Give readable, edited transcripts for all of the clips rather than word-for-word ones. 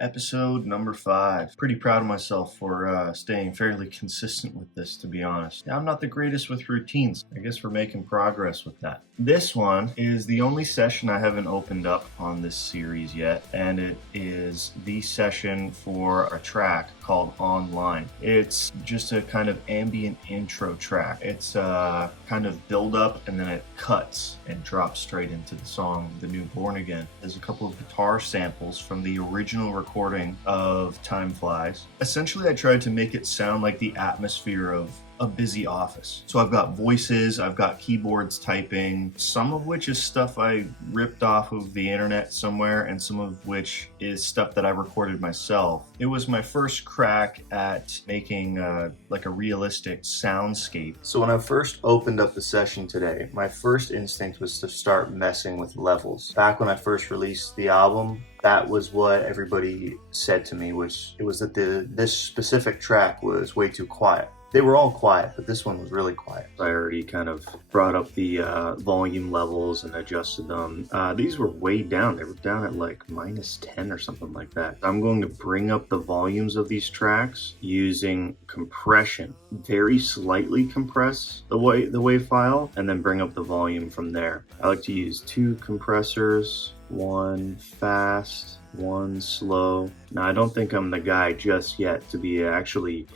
Episode number 5. Pretty proud of myself for staying fairly consistent with this, to be honest. Now, I'm not the greatest with routines. I guess we're making progress with that. This one is the only session I haven't opened up on this series yet, and it is the session for a track called Online. It's just a kind of ambient intro track. It's a kind of build up and then it cuts and drops straight into the song, The New Born Again. There's a couple of guitar samples from the original recording of Time Flies. Essentially, I tried to make it sound like the atmosphere of a busy office. So I've got voices, I've got keyboards typing, some of which is stuff I ripped off of the internet somewhere, and some of which is stuff that I recorded myself. It was my first crack at making like a realistic soundscape. So when I first opened up the session today, my first instinct was to start messing with levels. Back when I first released the album, that was what everybody said to me, which it was that this specific track was way too quiet. They were all quiet, but this one was really quiet. I already kind of brought up the volume levels and adjusted them. These were way down. They were down at like -10 or something like that. I'm going to bring up the volumes of these tracks using compression. Very slightly compress the wave file and then bring up the volume from there. I like to use 2 compressors, one fast, one slow. Now, I don't think I'm the guy just yet to be actually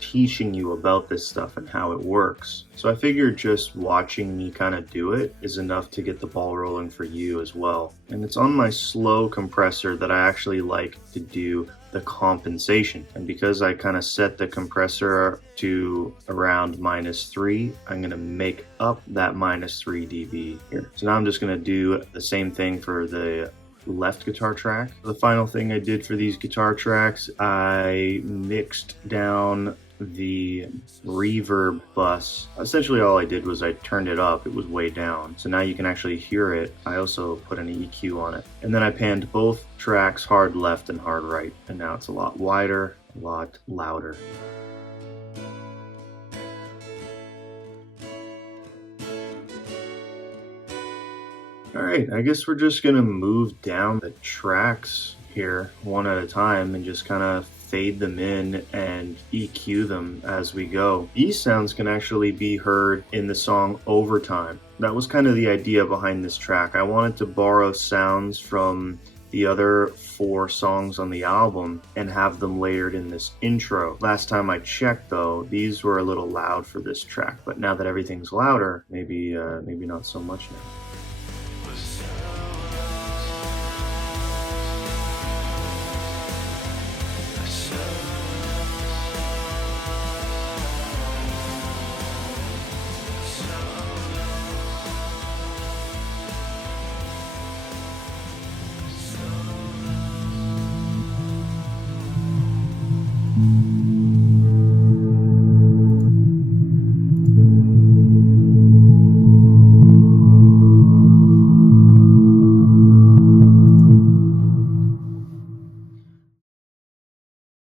teaching you about this stuff and how it works. So I figured just watching me kind of do it is enough to get the ball rolling for you as well. And it's on my slow compressor that I actually like to do the compensation. And because I kind of set the compressor to around -3, I'm going to make up that -3 dB here. So now I'm just going to do the same thing for the left guitar track. The final thing I did for these guitar tracks, I mixed down the reverb bus. Essentially all I did was I turned it up. It was way down, so now you can actually hear it. I also put an EQ on it, and then I panned both tracks hard left and hard right, and now it's a lot wider, a lot louder. Alright, I guess we're just gonna move down the tracks here one at a time and just kind of fade them in and EQ them as we go. These sounds can actually be heard in the song Overtime. That was kind of the idea behind this track. I wanted to borrow sounds from the other 4 songs on the album and have them layered in this intro. Last time I checked though, these were a little loud for this track, but now that everything's louder, maybe not so much now.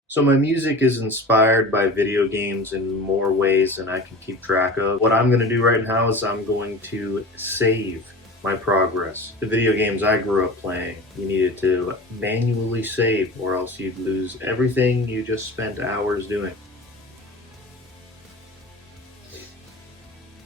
So my music is inspired by video games in more ways than I can keep track of. What I'm going to do right now is I'm going to save my progress. The video games I grew up playing, you needed to manually save or else you'd lose everything you just spent hours doing.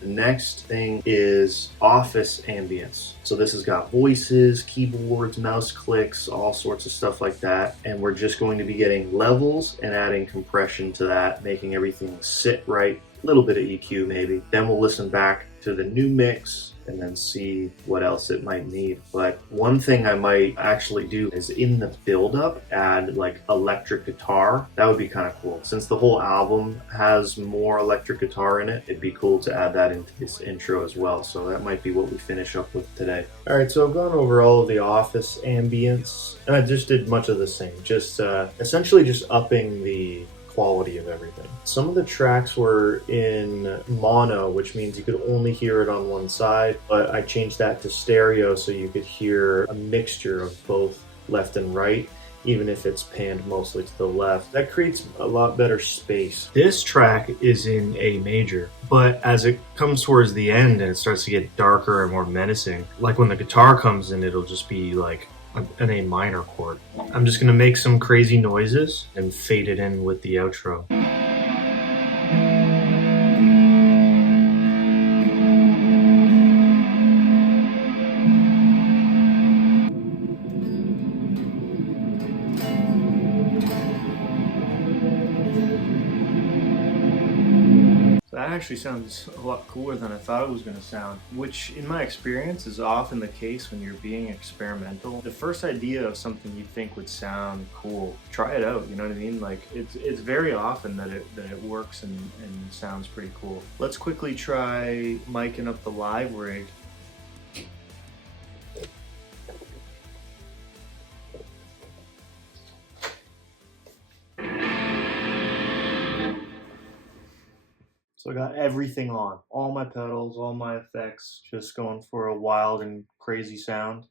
The next thing is office ambience. So this has got voices, keyboards, mouse clicks, all sorts of stuff like that. And we're just going to be getting levels and adding compression to that, making everything sit right, a little bit of EQ maybe. Then we'll listen back to the new mix and then see what else it might need. But one thing I might actually do is in the build-up add like electric guitar. That would be kind of cool. Since the whole album has more electric guitar in it, it'd be cool to add that into this intro as well. So that might be what we finish up with today. All right, so I've gone over all of the office ambience, and I just did much of the same. Just essentially just upping the quality of everything. Some of the tracks were in mono, which means you could only hear it on one side, but I changed that to stereo so you could hear a mixture of both left and right, even if it's panned mostly to the left. That creates a lot better space. This track is in A major, but as it comes towards the end and it starts to get darker and more menacing, like when the guitar comes in, it'll just be like an A minor chord. I'm just gonna make some crazy noises and fade it in with the outro. That actually sounds a lot cooler than I thought it was going to sound, which in my experience is often the case when you're being experimental. The first idea of something you think would sound cool, try it out, you know what I mean? Like it's very often that it works and sounds pretty cool. Let's quickly try miking up the live rig. So I got everything on, all my pedals, all my effects, just going for a wild and crazy sound.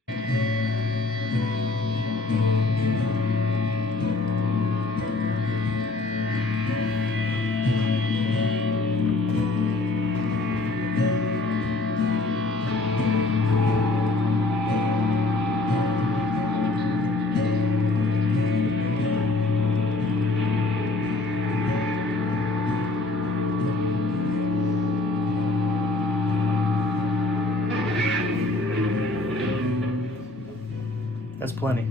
That's plenty.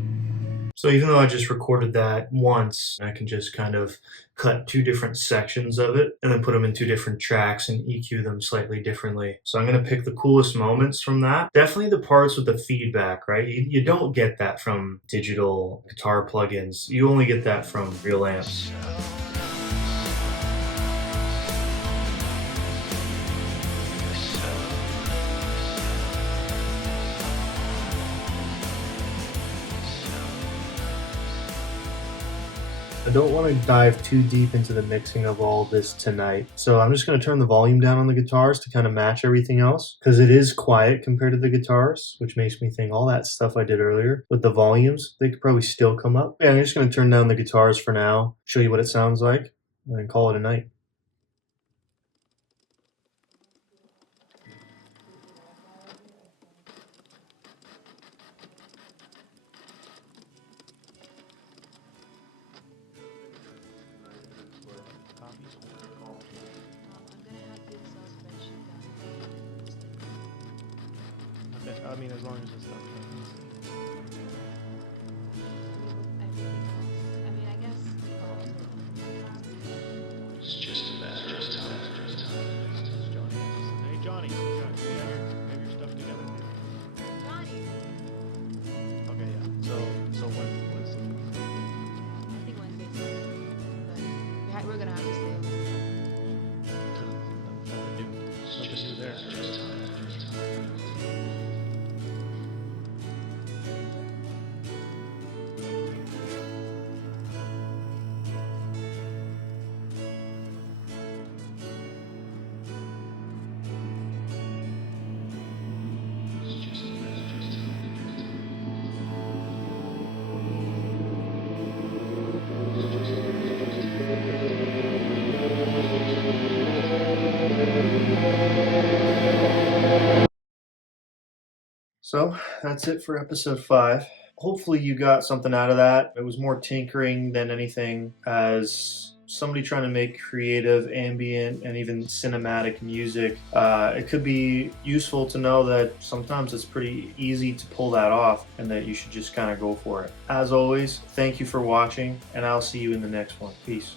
So even though I just recorded that once, I can just kind of cut two different sections of it and then put them in two different tracks and EQ them slightly differently. So I'm going to pick the coolest moments from that. Definitely the parts with the feedback, right? You don't get that from digital guitar plugins. You only get that from real amps. I don't want to dive too deep into the mixing of all this tonight, so I'm just going to turn the volume down on the guitars to kind of match everything else, because it is quiet compared to the guitars, which makes me think all that stuff I did earlier with the volumes, they could probably still come up. Yeah, I'm just going to turn down the guitars for now, show you what it sounds like, and then call it a night. I mean, as long as it's not. I mean, I guess. It's just a matter of time. Hey, Johnny, you have your stuff together? Johnny. Okay, yeah. So when's I think Wednesday. But we're gonna have to stay. nothing new there? So that's it for episode 5. Hopefully you got something out of that. It was more tinkering than anything, as somebody trying to make creative, ambient, and even cinematic music. It could be useful to know that sometimes it's pretty easy to pull that off and that you should just kind of go for it. As always, thank you for watching, and I'll see you in the next one. Peace.